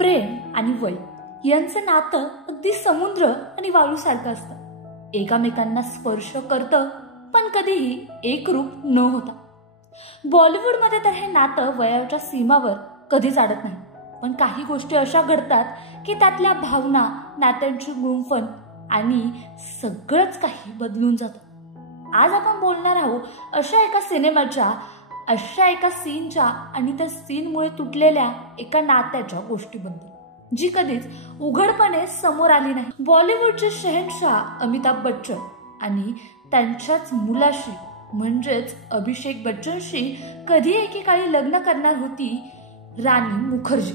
प्रेम आणि वय यांचं नातं अगदी समुद्र आणि वाळूसारखं असतं. एकामेकांना स्पर्श करतं पण कधीही एकरूप न होता. बॉलिवूडमध्ये तर हे नातं वयाच्या सीमावर कधीच अडत नाही. पण काही गोष्टी अशा घडतात की त्यातल्या भावना, नात्यांची गुंफण आणि सगळंच काही बदलून जातं. आज आपण बोलणार आहोत अशा एका सिनेमाच्या, अशा एका सीनच्या आणि त्या सीनमुळे तुटलेल्या एका नात्याच्या गोष्टीबद्दल, जी कधीच उघडपणे समोर आली नाही. बॉलिवूडचे शहेनशाह अमिताभ बच्चन आणि त्यांच्याच मुलाशी म्हणजेच अभिषेक बच्चनशी कधी एकेकाळी लग्न करणार होती राणी मुखर्जी.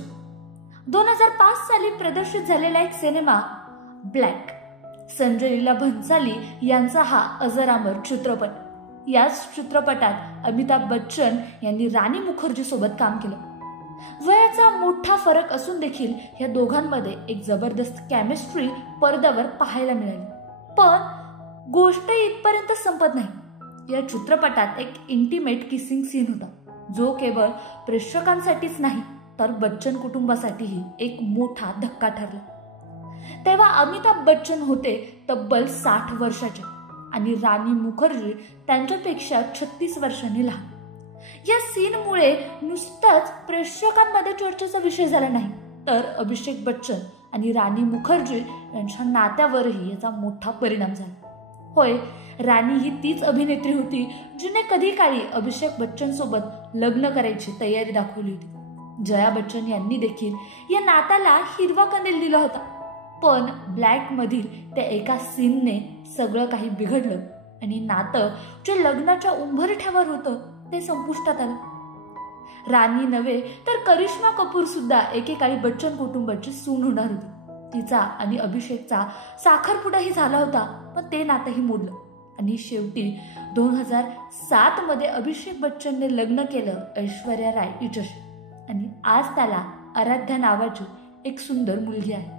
2005 साली प्रदर्शित झालेला एक सिनेमा ब्लॅक, संजय लीला भंसाली यांचा हा अजरामर चित्रपट. याच चित्रपटात अमिताभ बच्चन यांनी राणी मुखर्जी सोबत काम केलं. वयाचा मोठा फरक असून देखील या दोघांमध्ये एक जबरदस्त केमिस्ट्री पडद्यावर पाहायला मिळाली. पण गोष्ट इथपर्यंत संपत नाही. या चित्रपटात एक इंटिमेट किसिंग सीन होता, जो केवळ प्रेक्षकांसाठीच नाही तर बच्चन कुटुंबासाठीही एक मोठा धक्का ठरला. तेव्हा अमिताभ बच्चन होते तब्बल 60 वर्षाचे आणि राणी मुखर्जी त्यांच्यापेक्षा 36 वर्षांनी लहान. या सीनमुळे नुसताच प्रेक्षकांमध्ये चर्चेचा विषय झाला नाही, तर अभिषेक बच्चन आणि राणी मुखर्जी यांच्या नात्यावरही याचा मोठा परिणाम झाला. होय, राणी ही तीच अभिनेत्री होती जिने कधी काळी अभिषेक बच्चन सोबत लग्न करायची तयारी दाखवली होती. जया बच्चन यांनी देखील या नात्याला हिरवा कंदील दिला होता. पण ब्लॅक मधील त्या एका सीनने सगळं काही बिघडलं आणि नातं जे लग्नाच्या उंबरठ्यावर होतं ते संपुष्टात आलं. राणी नव्हे तर करिश्मा कपूर सुद्धा एकेकाळी बच्चन कुटुंबाची सून होणार होती. तिचा आणि अभिषेकचा साखरपुडाही झाला होता, पण ते नातंही मोडलं आणि शेवटी 2007 मध्ये अभिषेक बच्चनने लग्न केलं ऐश्वर्या राय हिच्याशी आणि आज त्याला आराध्या नावाची एक सुंदर मुलगी आहे.